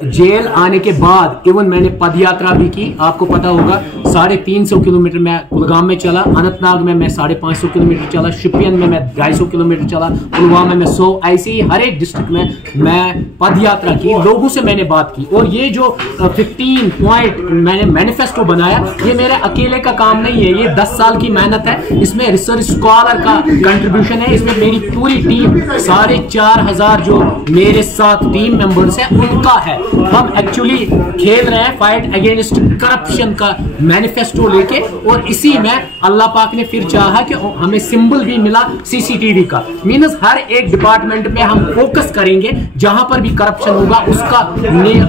Jail आने के बाद इवन मैंने पद यात्रा भी की। आपको पता होगा 350 किलोमीटर मैं कुलगाम में चला, अनंतनाग में मैं 550 किलोमीटर चला, शोपियान में मैं 250 किलोमीटर चला, पुलवामा में 100, ऐसे ही हर एक डिस्ट्रिक्ट में मैं पद यात्रा की, लोगों से मैंने बात की। और ये जो 15 पॉइंट मैंने मैनिफेस्टो बनाया, ये मेरे अकेले का काम नहीं है, ये 10 साल की मेहनत है। इसमें रिसर्च स्कॉलर का कंट्रीब्यूशन है, इसमें मेरी पूरी टीम 4,500 जो मेरे साथ टीम मेंबर्स हैं उनका है। हम एक्चुअली खेल रहे हैं फाइट अगेंस्ट करप्शन का मैनिफेस्टो लेके, और इसी में अल्लाह पाक ने फिर चाहा कि हमें सिंबल भी मिला सीसीटीवी का। मींस हर एक डिपार्टमेंट में हम फोकस करेंगे, जहां पर भी करप्शन होगा उसका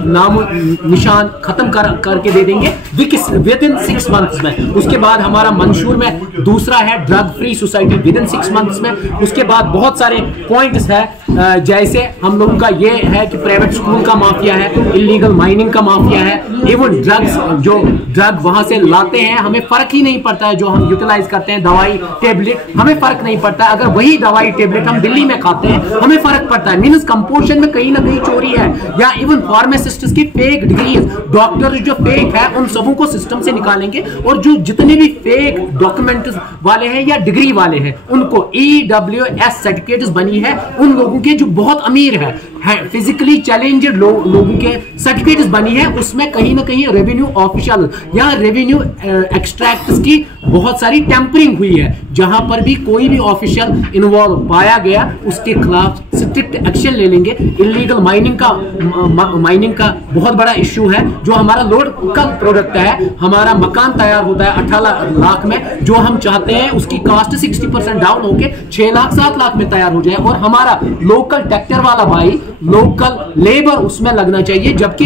नाम निशान खत्म करके दे देंगे विद इन 6 मंथ्स में। उसके बाद हमारा मंशूर में दूसरा है drug free society with in 6 months में। उसके बाद बहुत सारे पॉइंट्स है, जैसे हम लोगों का ये है कि प्राइवेट स्कूल का माफिया है, इलीगल माइनिंग का माफिया है, इवन ड्रग्स जो ड्रग वहां से लाते हैं हमें फर्क ही नहीं पड़ता है, जो हम यूटिलाइज करते हैं दवाई टेबलेट हमें फर्क नहीं पड़ता है। अगर वही दवाई टेबलेट हम दिल्ली में खाते हैं हमें फर्क पड़ता है। मींस कंपोजिशन में कहीं ना कहीं चोरी है, या इवन फार्मासिस्ट की फेक डिग्रीज, डॉक्टर जो फेक है उन सबों को सिस्टम से निकालेंगे, और जो जितने भी फेक डॉक्यूमेंट वाले हैं या डिग्री वाले हैं उनको EWS सर्टिफिकेट्स बनी है, उन लोगों के जो बहुत अमीर है फिजिकली चैलेंज्ड लोगों के सर्टिफिकेट्स बनी है, उसमें कहीं ना कहीं रेवेन्यू ऑफिशियल या रेवेन्यू एक्सट्रैक्ट्स की बहुत सारी टेम्परिंग हुई है। जहां पर भी कोई भी ऑफिशियल इन्वॉल्व पाया गया उसके खिलाफ स्ट्रिक्ट एक्शन ले लेंगे। इलीगल माइनिंग का बहुत बड़ा इश्यू है, जो हमारा लोकल प्रोडक्ट है, हमारा मकान तैयार होता है 18 लाख में, जो हम चाहते हैं उसकी कास्ट 60% डाउन होके 6 लाख 7 लाख में तैयार हो जाए, और हमारा लोकल ट्रैक्टर वाला भाई लोकल लेबर उसमें लगना चाहिए। जबकि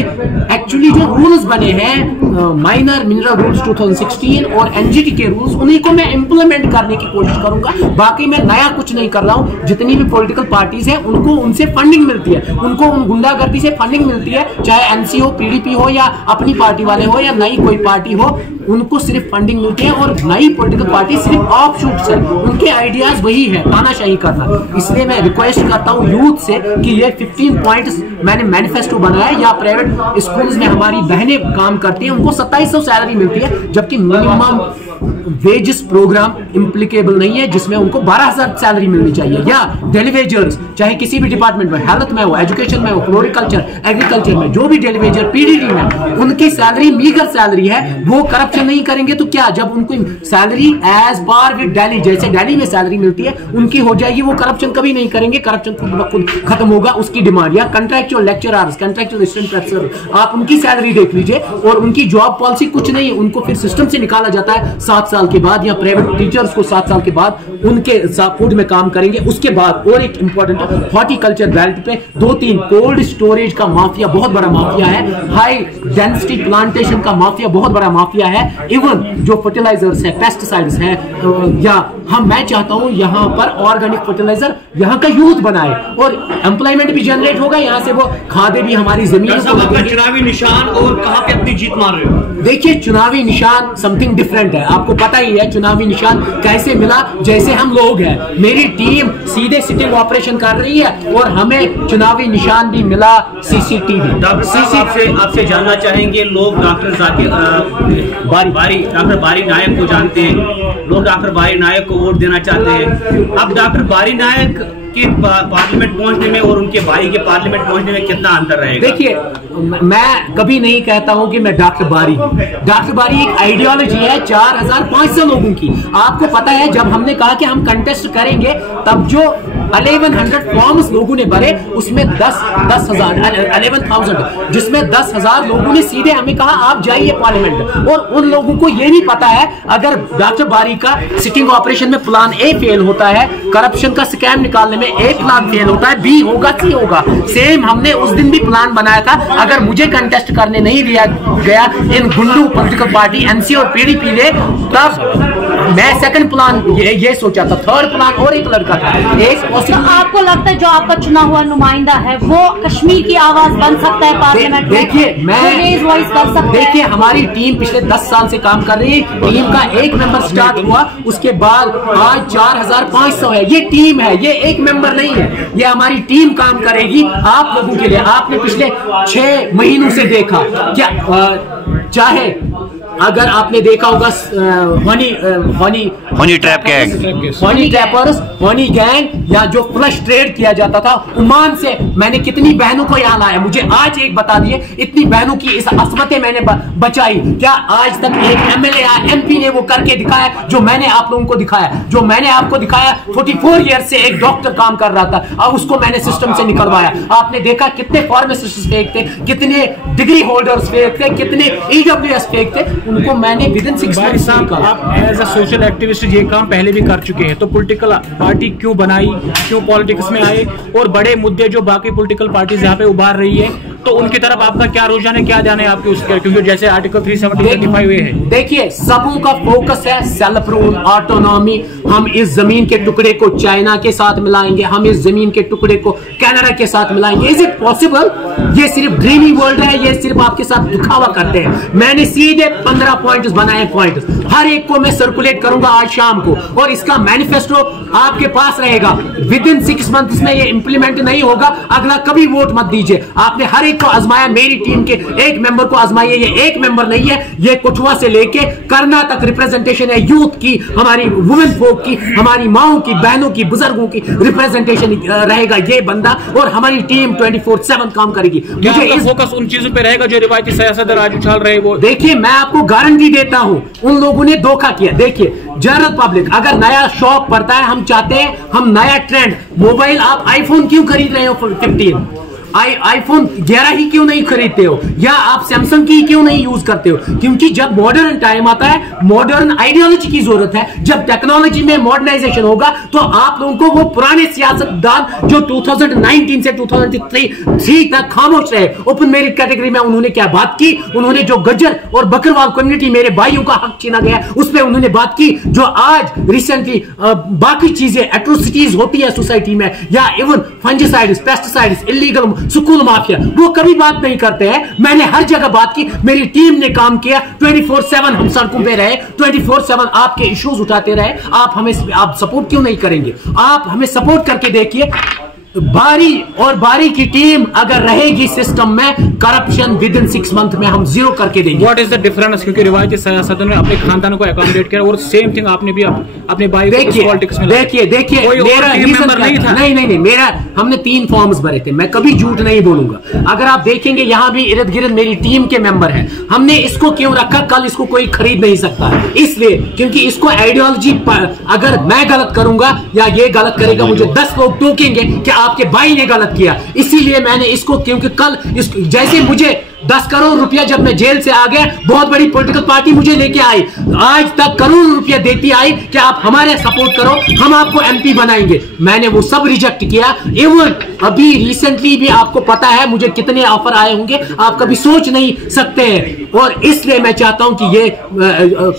एक्चुअली जो रूल्स बने हैं माइनर मिनरल रूल्स 2016 और एनजीटी के रूल्स, उन्हीं को मैं इंप्लीमेंट करने की कोशिश करूंगा। बाकी मैं नया कुछ नहीं कर रहा हूं। जितनी भी पॉलिटिकल पार्टीज हैं उनको उनसे फंडिंग मिलती है, उनको उन गुंडागर्दी से फंडिंग मिलती है, चाहे एनसी हो, पीडीपी हो, या अपनी पार्टी वाले हो, या नई कोई पार्टी हो, उनको सिर्फ फंडिंग मिलती है। और नई पॉलिटिकल पार्टी सिर्फ ऑफशूट्स है, उनके आइडियाज वही है तानाशाही करना। इसलिए मैं रिक्वेस्ट करता हूं यूथ से कि ये 15 पॉइंट्स मैंने मैनिफेस्टो बनाया, या प्राइवेट स्कूल्स में हमारी बहनें काम करती हैं उनको 2700 सैलरी मिलती है, जबकि मिनिमम वेजेस प्रोग्राम इम्प्लीकेबल नहीं है जिसमें उनको 12,000 सैलरी मिलनी चाहिए। या डेलीवेजर्स चाहे किसी भी डिपार्टमेंट में, हेल्थ में हो, एजुकेशन में हो, फ्लोरिकल्चर, एग्रीकल्चर में, जो भी डेलीवेजर पीडीडी में, उनकी सैलरी मीगर सैलरी है। वो करप्शन नहीं करेंगे तो क्या, जब उनको salary as par with Delhi, जैसे दिल्ली में सैलरी मिलती है उनकी हो जाएगी, वो करप्शन कभी नहीं करेंगे, करप्शन खुद ब खुद खत्म होगा। उसकी डिमांड या contractual lecturers, contractual assistant professor, आप उनकी सैलरी देख लीजिए, और उनकी जॉब पॉलिसी कुछ नहीं, उनको फिर सिस्टम से निकाला जाता है 7 साल के बाद, या प्राइवेट टीचर्स को 7 साल के बाद उनके सपोर्ट में काम करेंगे। उसके बाद और एक इंपॉर्टेंट हॉर्टिकल्चर बेल्ट पे 2-3 कोल्ड स्टोरेज का माफिया बहुत बड़ा माफिया है, हाई डेंसिटी प्लांटेशन का माफिया बहुत बड़ा माफिया है, इवन जो फर्टिलाइजर्स है, पेस्टिसाइड्स है, या मैं चाहता हूं यहां पर ऑर्गेनिक फर्टिलाइजर यहां का यूथ बनाए, और एम्प्लॉयमेंट भी जनरेट होगा, यहां से वो खादे भी हमारी जमीन को। चुनावी निशान और कहां पे अपनी जीत मार रहे हो? देखिए, चुनावी निशान समथिंग डिफरेंट है, आपको पता ही है चुनावी निशान कैसे मिला। जैसे हम लोग हैं, मेरी टीम सीधे सिटिंग ऑपरेशन कर रही है, और हमें चुनावी निशान भी मिला सीसीटीवी। आपसे जानना चाहेंगे, लोग डॉक्टर बारी नायक को जानते हैं, लोग डॉक्टर बारी नायक को वोट देना चाहते हैं। अब डॉक्टर बारी नायक के पार्लियामेंट पहुंचने में और उनके भाई के पार्लियामेंट पहुंचने में कितना अंतर रहेगा? देखिए, मैं कभी नहीं कहता हूं कि मैं डॉक्टर बारी हूं। डॉक्टर बारी एक आइडियोलॉजी है 4,500 लोगों की। आपको पता है जब हमने कहा कि हम कंटेस्ट करेंगे, तब जो 1100 फॉर्म्स लोगों ने भरे, उसमें 11,000 जिसमें 10,000 लोगों ने सीधे हमें कहा आप जाइए पार्लियामेंट। और उन लोगों को यह भी पता है अगर डॉक्टर बारी का सिटिंग ऑपरेशन में प्लान ए फेल होता है, करप्शन का स्कैम निकालने में ए प्लान फेल होता है, बी होगा, सी होगा। सेम हमने उस दिन भी प्लान बनाया था, अगर मुझे कंटेस्ट करने नहीं दिया गया इन गुंडू पॉलिटिकल पार्टी एनसी और पीडीपी ने, तब मैं सेकंड प्लान ये सोचा था, थर्ड प्लान और एक लड़का था। एक तो आपको लगता है जो आपका चुना हुआ नुमाइंदा है वो कश्मीर की आवाज बन सकता है पार्लियामेंट में? देखिए मैं वॉइस कर सकते हैं। देखिए हमारी टीम पिछले 10 साल से काम कर रही है। टीम का एक मेंबर स्टार्ट हुआ, उसके बाद आज 4500 है। ये टीम है, ये एक मेंबर नहीं है। ये हमारी टीम काम करेगी आप लोगों के लिए। आपने पिछले 6 महीनों से देखा क्या, चाहे अगर आपने देखा होगा हनी ट्रैपर्स, हनी गैंग या जो फ्लश ट्रेड किया जाता था ओमान से, मैंने कितनी बहनों को यहाँ लाया। मुझे आज एक बता दिए, इतनी बहनों की इस असमतें मैंने बचाई। क्या आज तक एक एमएलए या एमपी ने वो करके दिखाया जो मैंने आप लोगों को दिखाया? जो मैंने आपको दिखाया 44 ईयर से एक डॉक्टर काम कर रहा था और उसको मैंने सिस्टम से निकलवाया। आपने देखा कितने फार्मासिस्ट फेक थे, कितने डिग्री होल्डर्स फेक थे, कितने ईडब्ल्यूएस फेक थे, उनको मैंने विदिन 6 मंथ्स निकाला। आप एज अ सोशल एक्टिविस्ट ये काम पहले भी कर चुके हैं, तो पॉलिटिकल पार्टी क्यों बनाई, क्यों पॉलिटिक्स में आए? और बड़े मुद्दे जो बाकी पॉलिटिकल पार्टीज यहाँ पे उभार रही है, तो उनकी तरफ आपका क्या रुझान है, क्या जाने आपके उसके? क्योंकि जैसे आर्टिकल 375 है। देखिए सबों का फोकस है सेल्फ रूल, ऑटोनॉमी। हम इस जमीन के टुकड़े को चाइना के साथ मिलाएंगे, हम इस जमीन के टुकड़े को कनाडा के साथ मिलाएंगे। Is it possible? ये सिर्फ ड्रीमी वर्ल्ड है, ये सिर्फ आपके साथ दिखावा करते हैं। मैंने सीधे 15 पॉइंट्स बनाए, पॉइंट्स हर एक को मैं सर्कुलेट करूंगा आज शाम को, और इसका मैनिफेस्टो आपके पास रहेगा। विदिन 6 मंथ्स में ये इंप्लीमेंट नहीं होगा, अगला कभी वोट मत दीजिए। आपने हर एक को आजमाया, मेरी टीम के एक मेंबर को आजमाइए। ये एक मेंबर नहीं है, ये कठुआ से लेके करना तक रिप्रेजेंटेशन है यूथ की, हमारी वुमेन फोक की, हमारी माओ की, बहनों की, बुजुर्गों की रिप्रेजेंटेशन रहेगा ये बंदा, और हमारी टीम 24/7 काम करेगी। मुझे इस फोकस उन चीजों पे रहेगा जो रिवायती सियासत आज उछाल रहे वो। देखिए मैं आपको गारंटी देता हूं, उन लोगों ने धोखा किया। देखिए जनरल पब्लिक अगर नया शौक पड़ता है, हम चाहते हैं हम नया ट्रेंड, मोबाइल, आप आईफोन क्यों खरीद रहे हो 15? आईफोन 11 ही क्यों नहीं खरीदते हो, या आप सैमसंग की क्यों नहीं यूज करते हो? क्योंकि जब मॉडर्न टाइम आता है, मॉडर्न आइडियोलॉजी की जरूरत है। जब टेक्नोलॉजी में मॉडर्नाइजेशन होगा तो आप लोगों को वो पुराने सियासतदान जो 2019 से 2003 तक खामोश रहे, ओपन मेरिट कैटेगरी में उन्होंने क्या बात की? उन्होंने जो गज्जर और बकरवाल कम्युनिटी, मेरे भाइयों का हक छीना गया, उस पर उन्होंने बात की। जो आज रिसेंटली बाकी चीजें एट्रोसिटीज होती है सोसाइटी में, या even fungicides, pesticides, illegal school mafia, वो कभी बात नहीं करते हैं। मैंने हर जगह बात की, मेरी टीम ने काम किया। 24/7 हम सड़कों पे रहे, 24/7 आपके इश्यूज उठाते रहे। आप सपोर्ट क्यों नहीं करेंगे? आप हमें सपोर्ट करके देखिए। बारी की टीम अगर रहेगी सिस्टम में, करप्शन विदिन 6 मंथ में हम 0 करके देंगे। What is the difference? क्योंकि रिवायती सियासत ने अपने खानदानों को अकोमोडेट किया, और सेम थिंग आपने भी अपने भाई को पॉलिटिक्स में। देखिए मेरा नहीं था, नहीं मेरा, हमने 3 फॉर्म्स भरे थे। मैं कभी झूठ नहीं बोलूंगा। अगर आप देखेंगे यहाँ भी इर्द गिर्द मेरी टीम के मेंबर हैं। हमने इसको क्यों रखा? कल इसको कोई खरीद नहीं सकता, इसलिए क्योंकि इसको आइडियोलॉजी, अगर मैं गलत करूंगा या ये गलत करेगा, मुझे 10 लोग टोकेंगे कि आपके भाई ने गलत किया। इसीलिए मैंने इसको, क्योंकि कल जैसे मुझे 10 करोड़ रुपया जब मैं जेल से आ गया, बहुत बड़ी पॉलिटिकल पार्टी मुझे लेके आई, आज तक करोड़ रुपया देती आई कि आप हमारे सपोर्ट करो, हम आपको एमपी बनाएंगे। मैंने वो सब रिजेक्ट किया। इवन अभी रिसेंटली भी आपको पता है मुझे कितने ऑफर आए होंगे, आप कभी सोच नहीं सकते हैं। और इसलिए मैं चाहता हूं कि ये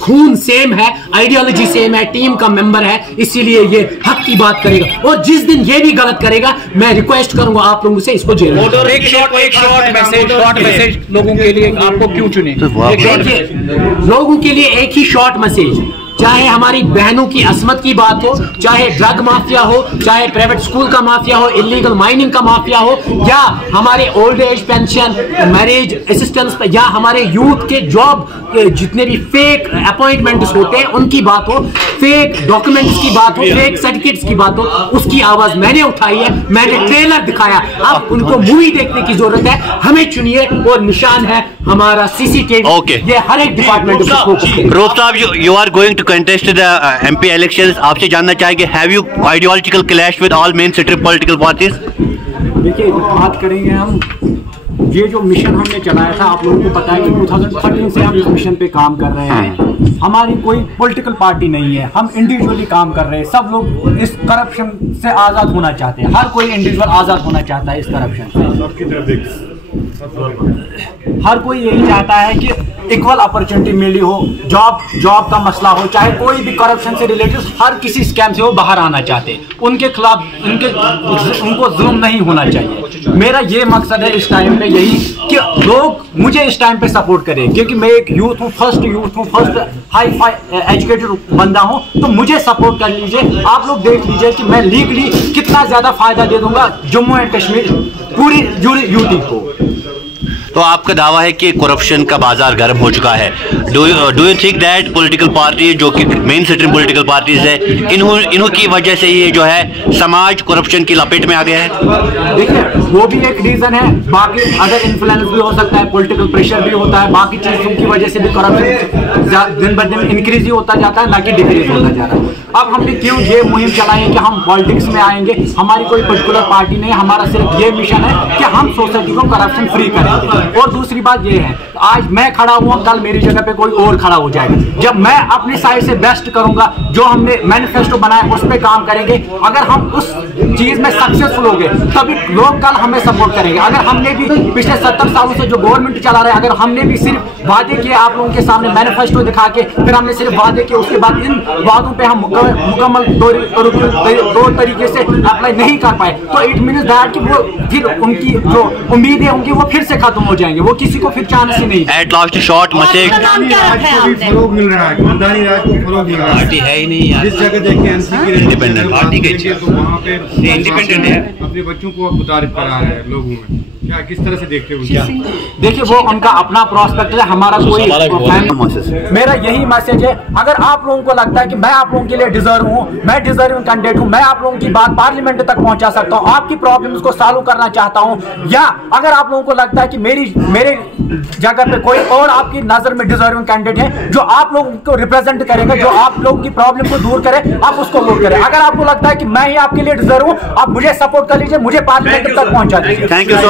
खून सेम है, आइडियोलॉजी सेम है, टीम का मेंबर है, इसीलिए ये हक की बात करेगा। और जिस दिन ये भी गलत करेगा, मैं रिक्वेस्ट करूंगा आप लोगों से इसको जेल। एक शॉर्ट मैसेज लोगों के लिए, आपको क्यों चुने? देखिए लोगों के लिए एक ही शॉर्ट मैसेज, चाहे हमारी बहनों की असमत की बात हो, चाहे ड्रग माफिया हो, चाहे प्राइवेट स्कूल का माफिया हो, इलीगल माइनिंग का माफिया हो, या हमारे old age pension, marriage assistance, या हमारे यूथ के जॉब जितने भी फेक अपॉइंटमेंट्स होते हैं उनकी बात हो, फेक डॉक्यूमेंट्स की बात हो, फेक सर्टिफिकेट्स की बात हो, उसकी आवाज मैंने उठाई है। मैंने ट्रेलर दिखाया, अब उनको मूवी देखने की जरूरत है। हमें चुनिए, और निशान है हमारा सीसीटीवी। ये हर एक डिपार्टमेंट को फोकस करेगा। रूप साहब, you are going to contest the MP elections. आपसे जानना चाहेंगे, have you ideological clash with all mainstream political parties? देखिए बात करेंगे हम, ये जो मिशन हमने चलाया था, आप लोगों को पता है कि 2013 से हम इस मिशन पे काम कर रहे हैं। हमारी कोई पॉलिटिकल पार्टी नहीं है, हम इंडिविजुअली काम कर रहे हैं। सब लोग इस करप्शन से आज़ाद होना चाहते हैं, हर कोई इंडिविजुअल आज़ाद होना चाहता है इस करप्शन से। हर कोई यही चाहता है कि इक्वल अपॉर्चुनिटी मिली हो, जॉब का मसला हो, चाहे कोई भी करप्शन से रिलेटेड हर किसी स्कैम से वो बाहर आना चाहते हैं। उनके खिलाफ उनको जुल्म नहीं होना चाहिए। मेरा ये मकसद है इस टाइम पे यही कि लोग मुझे इस टाइम पे सपोर्ट करें, क्योंकि मैं एक यूथ हूँ, फर्स्ट हाई फाई एजुकेटेड बंदा हूँ, तो मुझे सपोर्ट कर लीजिए। आप लोग देख लीजिए कि मैं लीगली कितना ज्यादा फायदा दे दूंगा जम्मू एंड कश्मीर पूरी यूटी को। तो आपका दावा है कि करप्शन का बाजार गर्म हो चुका है। Do you think that political party जो कि मेन स्ट्रीम पॉलिटिकल पार्टीज है, इन्हों की वजह से ये जो है समाज करप्शन की लपेट में आ गया है? देखिए वो भी एक रीजन है, बाकी अदर इन्फ्लुएंस भी हो सकता है, पॉलिटिकल प्रेशर भी होता है, बाकी चीजों की वजह से भी करप्शन दिन ब दिन इंक्रीज ही होता जाता है, ना कि डिक्रीज होता जा रहा है। अब हमने क्यों ये मुहिम चलाई है कि हम पॉलिटिक्स में आएंगे? हमारी कोई पर्टिकुलर पार्टी नहीं, हमारा सिर्फ ये मिशन है कि हम सोसाइटी को करप्शन फ्री करेंगे। और दूसरी बात ये है, आज मैं खड़ा हुआ, कल मेरी जगह पे कोई और खड़ा हो जाएगा। जब मैं अपनी साइड से बेस्ट करूंगा, जो हमने मैनिफेस्टो बनाया उस पर काम करेंगे, अगर हम उस चीज में सक्सेसफुल हो गए तभी लोग कल हमें सपोर्ट करेंगे। अगर हमने भी पिछले 70 सालों से जो गवर्नमेंट चला रहा है, अगर हमने भी सिर्फ वादे किए आप लोगों के सामने मैनिफेस्टो दिखा के, फिर हमने सिर्फ वादे किए, उसके बाद इन वादों पे हम मुकम्मल तौर तरीके से अप्लाई नहीं कर पाए, तो इट मीन्स दैट कि वो फिर उनकी जो उम्मीद है उनकी वो फिर से खत्म हो जाएंगे, वो किसी को फिर चांस ही नहीं। एट लास्ट शॉर्ट मैसेज फरोग मिल रहा है, ईमानदारी राज को फरोग मिल रहा है। पार्टी है ही नहीं यार, जिस जगह देखिए एनसी की इंडिपेंडेंट पार्टी के तो वहाँ पे इंडिपेंडेंट है, अपने बच्चों को मुतारिफ करा रहे हैं लोगों में। क्या किस तरह से देखते हो? देखिए वो उनका अपना प्रोस्पेक्ट है, हमारा कोई। मेरा यही मैसेज है, अगर आप लोगों को लगता है कि मैं आप लोगों के लिए डिजर्व हूँ, मैं डिजर्विंग कैंडिडेट हूँ, मैं आप लोगों की बात पार्लियामेंट तक पहुंचा सकता हूँ, आपकी प्रॉब्लम्स को सॉल्व करना चाहता हूँ, या अगर आप लोगों को लगता है कि मेरे जगह पे कोई और आपकी नजर में डिजर्विंग कैंडिडेट है जो आप लोगों को रिप्रेजेंट करेगा, जो आप लोगों की प्रॉब्लम को दूर करे, आप उसको वोट करें। अगर आपको लगता है कि मैं ही आपके लिए डिजर्व हूँ, आप मुझे सपोर्ट कर लीजिए, मुझे पार्लियामेंट तक पहुंचा दीजिए। Thank you so